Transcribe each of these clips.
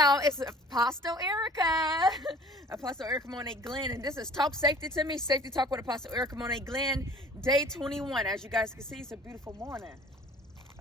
y'all, it's Apostle Erica. Apostle Erica Monet Glenn, and this is Talk Safety to Me, Safety Talk with Apostle Erica Monet Glenn, day 21. As you guys can see, it's a beautiful morning.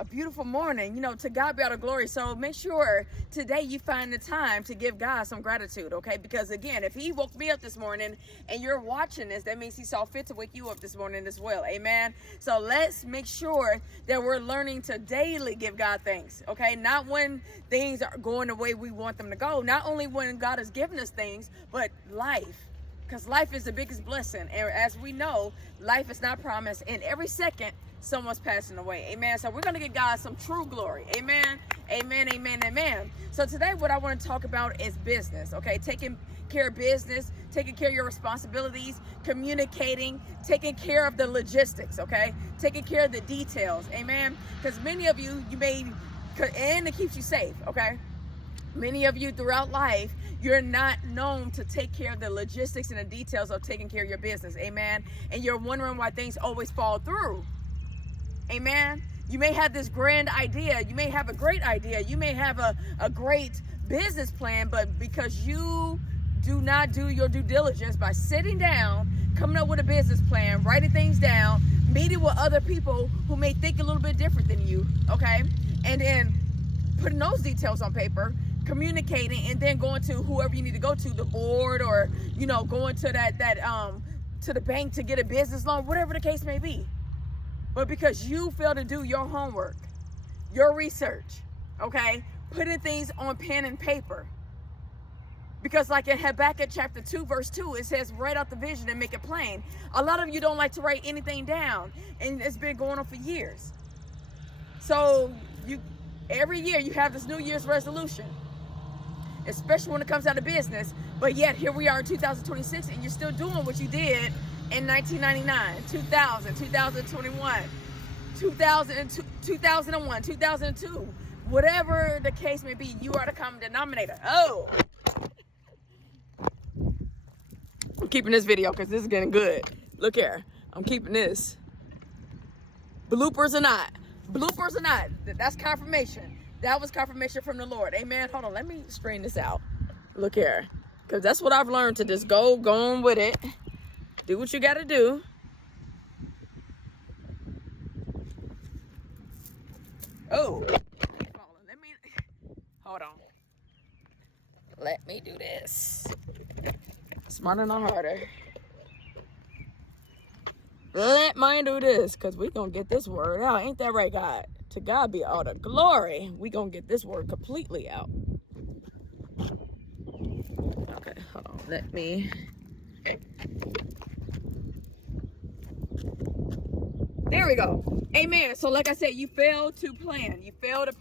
A beautiful morning, you know, to God be all the glory. So make sure today you find the time to give God some gratitude, okay? Because again, if he woke me up this morning and you're watching this, that means he saw fit to wake you up this morning as well, amen? So let's make sure that we're learning to daily give God thanks, okay? Not when things are going the way we want them to go, not only when God has given us things, but life. Because life is the biggest blessing. And as we know, life is not promised. And every second, someone's passing away. Amen. So we're going to give God some true glory. Amen. Amen. Amen. Amen. So today what I want to talk about is business. Okay. Taking care of business, taking care of your responsibilities, communicating, taking care of the logistics. Okay. Taking care of the details. Amen. Because many of you may, and it keeps you safe. Okay. Many of you throughout life, you're not known to take care of the logistics and the details of taking care of your business. Amen. And you're wondering why things always fall through. Amen. You may have this grand idea. You may have a great idea. You may have a great business plan, but because you do not do your due diligence by sitting down, coming up with a business plan, writing things down, meeting with other people who may think a little bit different than you, okay? And then putting those details on paper, communicating, and then going to whoever you need to go to, the board, or, you know, going to to the bank to get a business loan, whatever the case may be. But because you fail to do your homework, your research, okay, putting things on pen and paper. Because like in Habakkuk chapter 2, verse 2, it says, write out the vision and make it plain. A lot of you don't like to write anything down, and it's been going on for years. So every year you have this New Year's resolution, especially when it comes out of business. But yet here we are in 2026, and you're still doing what you did in 1999, 2000, 2021, 2001, 2002, whatever the case may be, you are the common denominator. Oh, I'm keeping this video because this is getting good. Look here, I'm keeping this. Bloopers or not, that's confirmation. That was confirmation from the Lord. Amen. Hold on, let me straighten this out. Look here, because that's what I've learned, to just go on with it. Do what you got to do. Oh, hold on. Let me do this. Smarter, not harder. Let mine do this, because we going to get this word out. Ain't that right, God? To God be all the glory. We going to get this word completely out. Okay, hold on. Let me... There we go. Amen. So like I said, you failed to plan. You failed to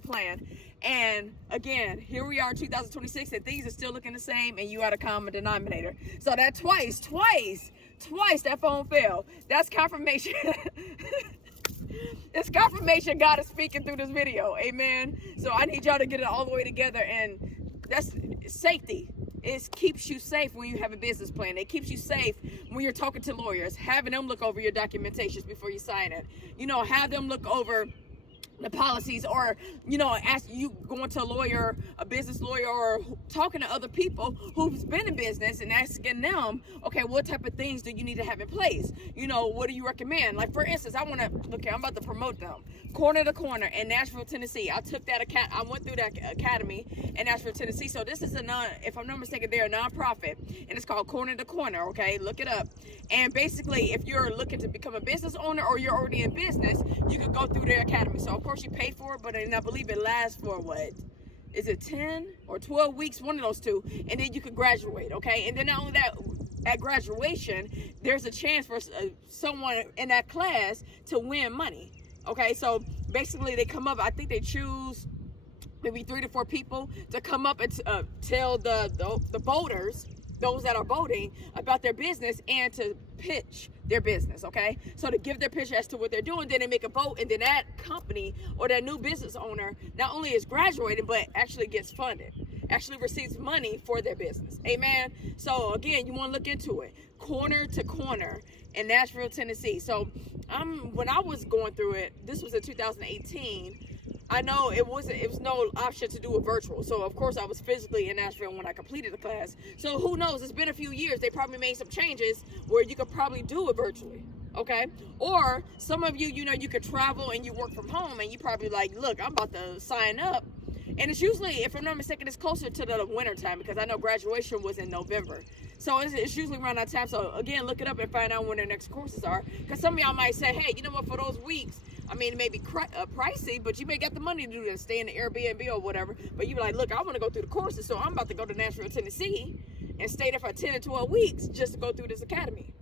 plan. And again, here we are 2026, and things are still looking the same, and you are the common denominator. So that twice that phone fell. That's confirmation. It's confirmation God is speaking through this video. Amen. So I need y'all to get it all the way together, and that's safety. It keeps you safe when you have a business plan. It keeps you safe when you're talking to lawyers, having them look over your documentations before you sign it. You know, have them look over the policies, or, you know, ask you going to a lawyer, a business lawyer, or talking to other people who's been in business and asking them, okay, what type of things do you need to have in place? You know, what do you recommend? Like, for instance, I'm about to promote them. Corner to Corner in Nashville, Tennessee. I took that I went through that academy in Nashville, Tennessee. So this is if I'm not mistaken, they're a nonprofit, and it's called Corner to Corner. Okay, look it up. And basically, if you're looking to become a business owner, or you're already in business, you can go through their academy. So of course you pay for it, but I believe it lasts for what? Is it 10 or 12 weeks? One of those two. And then you can graduate, okay? And then not only that, at graduation, there's a chance for someone in that class to win money, okay? So basically they come up, I think they choose maybe 3 to 4 people to come up and tell the voters, those that are voting, about their business, and to pitch their business, okay? So to give their pitch as to what they're doing, then they make a vote, and then that company or that new business owner not only is graduated, but actually gets funded, actually receives money for their business. Amen. So again, you want to look into it. Corner to Corner in Nashville, Tennessee. So when I was going through it, this was in 2018. I know it was no option to do it virtual. So of course I was physically in Nashville when I completed the class. So who knows? It's been a few years. They probably made some changes where you could probably do it virtually. Okay. Or some of you, you could travel and you work from home and you probably like, look, I'm about to sign up. And it's usually, if I'm not mistaken, it's closer to the winter time because I know graduation was in November. So it's usually around that time. So again, look it up and find out when their next courses are. Because some of y'all might say, hey, you know what, for those weeks, I mean, it may be pricey, but you may get the money to do that, stay in the Airbnb or whatever. But you be like, look, I want to go through the courses, so I'm about to go to Nashville, Tennessee and stay there for 10 or 12 weeks just to go through this academy.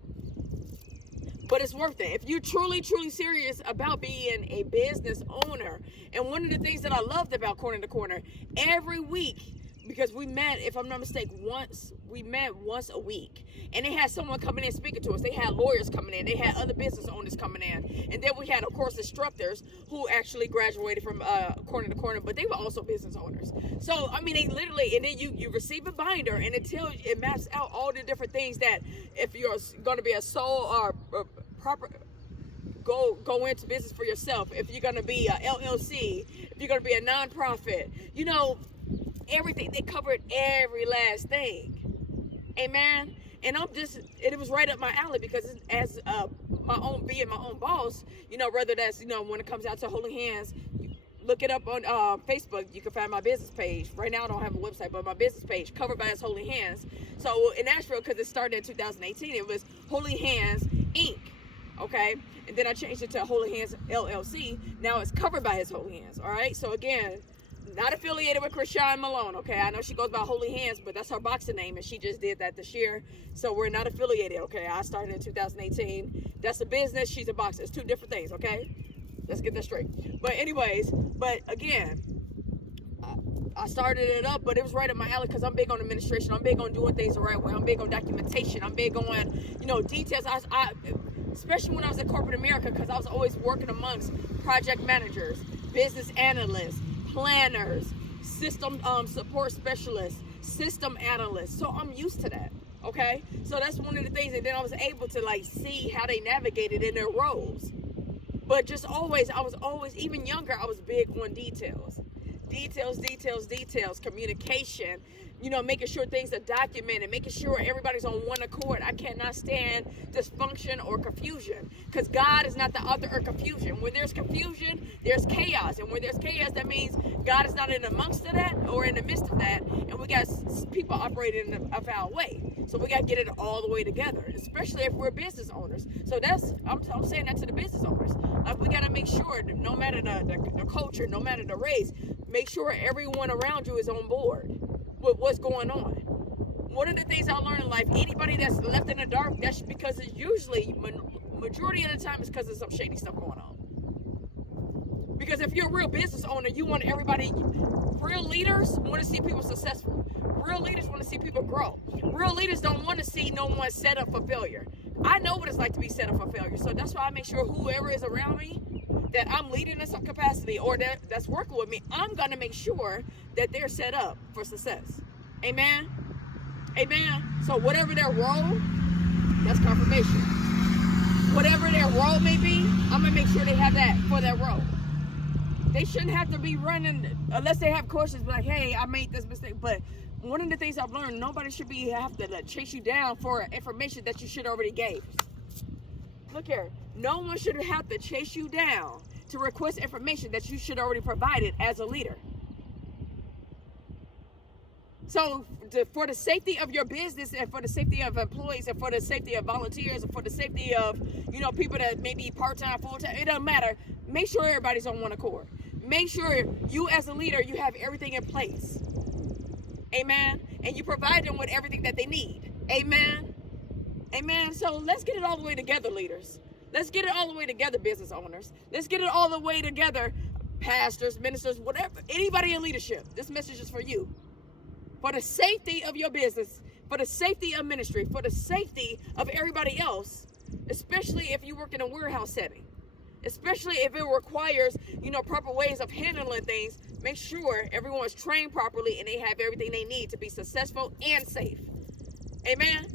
But it's worth it. If you're truly, truly serious about being a business owner, and one of the things that I loved about Corner to Corner, every week, because we met, if I'm not mistaken, once a week. And they had someone coming in speaking to us. They had lawyers coming in. They had other business owners coming in. And then we had, of course, instructors who actually graduated from Corner to Corner, but they were also business owners. So, I mean, they literally, and then you receive a binder, and it maps out all the different things that if you're going to be a sole or proper, go into business for yourself, if you're going to be a LLC, if you're going to be a nonprofit, everything. They covered every last thing. Amen. And it was right up my alley because as being my own boss, whether that's, when it comes out to holding hands, look it up on Facebook. You can find my business page. Right now I don't have a website, but my business page, Covered by His Holy Hands. So in Nashville, because it started in 2018, it was Holy Hands Inc. Okay. And then I changed it to Holy Hands LLC. Now it's Covered by His Holy Hands. All right. So again, not affiliated with Christiane Malone, okay? I know she goes by Holy Hands, but that's her boxing name, and she just did that this year. So we're not affiliated, okay? I started in 2018. That's a business. She's a boxer. It's two different things, okay? Let's get that straight. But anyways, again, I started it up, but it was right up my alley because I'm big on administration. I'm big on doing things the right way. I'm big on documentation. I'm big on, details. I especially when I was at corporate America, because I was always working amongst project managers, business analysts, planners, system support specialists, system analysts. So I'm used to that. Okay. So that's one of the things. And then I was able to see how they navigated in their roles. But I was always, even younger, I was big on details, communication, making sure things are documented, making sure everybody's on one accord. I cannot stand dysfunction or confusion because God is not the author of confusion. When there's confusion, there's chaos. And when there's chaos, that means God is not in amongst of that or in the midst of that. And we got people operating in a foul way. So we got to get it all the way together, especially if we're business owners. So I'm saying that to the business owners. We got to make sure that no matter the culture, no matter the race, make sure everyone around you is on board with what's going on. One of the things I learned in life, anybody that's left in the dark, that's because it's usually, majority of the time, it's because of some shady stuff going on. Because if you're a real business owner, you want everybody, real leaders want to see people successful. Real leaders want to see people grow. Real leaders don't want to see no one set up for failure. I know what it's like to be set up for failure. So that's why I make sure whoever is around me, that I'm leading in some capacity or that's working with me, I'm going to make sure that they're set up for success. Amen? Amen? So whatever their role, that's confirmation. Whatever their role may be, I'm going to make sure they have that for their role. They shouldn't have to be running, unless they have questions like, hey, I made this mistake. But one of the things I've learned, nobody should have to chase you down for information that you should already gave. Look here. No one should have to chase you down to request information that you should already provided as a leader. So for the safety of your business and for the safety of employees and for the safety of volunteers and for the safety of, people that may be part-time, full-time, it doesn't matter. Make sure everybody's on one accord. Make sure you as a leader, you have everything in place. Amen. And you provide them with everything that they need. Amen. Amen. So let's get it all the way together, leaders. Let's get it all the way together, business owners. Let's get it all the way together, pastors, ministers, whatever, anybody in leadership. This message is for you. For the safety of your business, for the safety of ministry, for the safety of everybody else, especially if you work in a warehouse setting, especially if it requires, proper ways of handling things, make sure everyone's trained properly and they have everything they need to be successful and safe. Amen.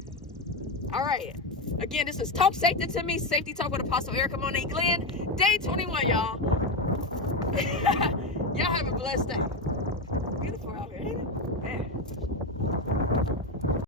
All right. Again, this is Talk Safety to Me, Safety Talk with Apostle Erica Monet Glenn, day 21, y'all. Y'all have a blessed day.